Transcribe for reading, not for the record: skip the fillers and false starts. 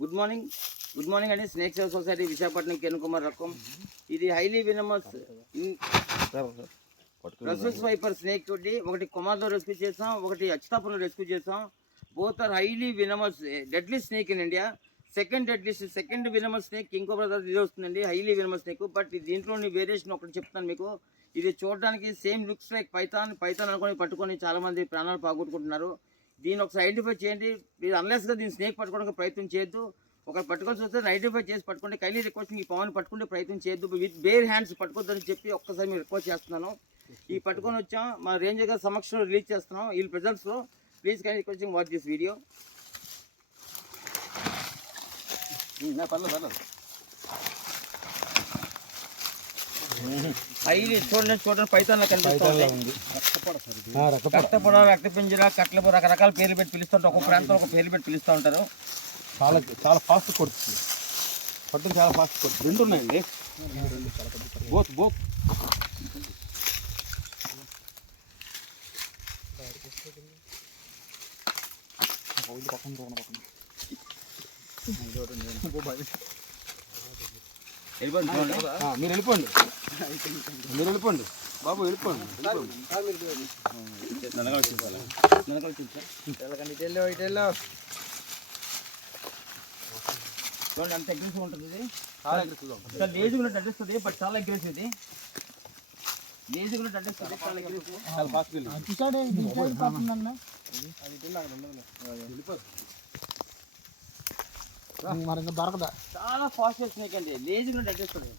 Good morning అండి. Snake save society Visakhapatnam Kiran Kumar రకం. ఇది highly venomous Russell's viper snake తోటి ఒకటి కొమార్లో రెస్క్యూ చేసాం, ఒకటి అచ్తాపురంలో రెస్క్యూ చేసాం. Both are highly venomous deadly snake in India. Second venomous snake king cobra తర్వాత ఇది వస్తుందండి, హైలీ వినమస్ స్నేక్. బట్ దీంట్లోని వేరియేషన్ ఒకటి చెప్తాను మీకు. ఇది చూడడానికి సేమ్ లుక్స్ లైక్ పైథాన్ అనుకొని పట్టుకొని చాలామంది ప్రాణాలు పోగొట్టుకుంటున్నారు. దీన్ని ఒకసారి ఐడెంటిఫై చేయండి. మీరు అన్లెస్గా దీన్ని స్నేక్ పట్టుకోవడానికి ప్రయత్నం చేయొద్దు. ఒకరు పట్టుకోవాల్సి వస్తే ఐడెంటిఫై చేసి పట్టుకోండి. కైలీ రిక్వెస్ట్ ఈ పవన్ పట్టుకుంటే ప్రయత్నం చేయొద్దు. విత్ బేర్ హ్యాండ్స్ పట్టుకోవద్దని చెప్పి ఒక్కసారి మీరు రిక్వెస్ట్ చేస్తున్నాను. ఈ పట్టుకొని వచ్చాం, మా రేంజర్ గారి సమక్షంలో రిలీజ్ చేస్తున్నాం వీళ్ళ ప్రెజెంట్స్లో. Please kindly requesting watch this video. పర్లేదు హైలీ చూడండి పైతాన్లో కనిపిస్తుంది. రక్తపొడ, రక్తపింజర, కట్ల రకరకాల పేర్లు పెట్టి పిలుస్తుంటారు. ఒక ప్రాంతంలో ఒక పేర్లు పెట్టి పిలుస్తూ ఉంటారు. చాలా ఫాస్ట్ కొడుతుంది, పట్టును చాలా ఫాస్ట్ కొడుతుంది. రెండు ఉన్నాయండి, బోత్ మీరు వెళ్ళిపోండి బాబు, వెళ్ళిపోండి. చూడండి అంత అగ్రెసివ్ ఉంటుంది. ఇది చాలా అగ్రెసివ్గా ఉంటుంది. లేజీ కూడా అడ్డిస్తుంది, బట్ చాలా అగ్రెసివ్. ఇది లేజీ కూడా అడ్డిస్తుంది, చాలా అగ్రెసివ్, చాలా ఫాస్ట్ చాలా ఫాస్ట్ స్నేక్ అండి. లేజీ కూడా అడ్డిస్తుంది.